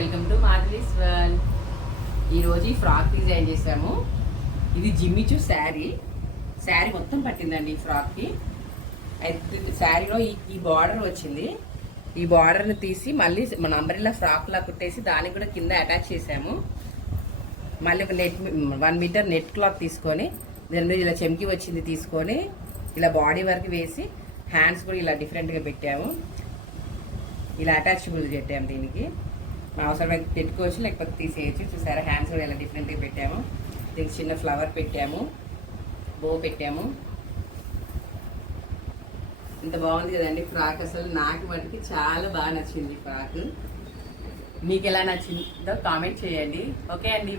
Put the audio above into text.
Welcome to Madhuri's world. ఈరోజు ఈ frock design చేసాము. ఇది జిమ్మిచూ శారీ మొత్తం పట్టిందండి ఈ ఫ్రాక్కి. అయితే శారీలో ఈ బార్డర్ వచ్చింది. ఈ బార్డర్ని తీసి మళ్ళీ మన అంబ్రెల్లా ఫ్రాక్లా కుట్టేసి దానికి కూడా కింద అటాచ్ చేసాము. మళ్ళీ ఒక 1 మీటర్ నెట్ క్లాత్ తీసుకొని దాని మీద ఇలా చెమ్కి వచ్చింది తీసుకొని ఇలా బాడీ వరకు వేసి హ్యాండ్స్ కూడా ఇలా డిఫరెంట్గా పెట్టాము. ఇలా అటాచబుల్ పెట్టాము. దీనికి అవసరమైతే పెట్టుకోవచ్చు, లేకపోతే తీసేయచ్చు. చూసారా, హ్యాండ్స్ కూడా ఇలా డిఫరెంట్గా పెట్టాము. దీనికి చిన్న ఫ్లవర్ పెట్టాము, బో పెట్టాము. ఇంత బాగుంది కదండి ఫ్రాక్. అసలు నాకు మటుకి చాలా బాగా నచ్చింది ఫ్రాక్. మీకు ఎలా నచ్చిందో కామెంట్ చేయండి. ఓకే అండి.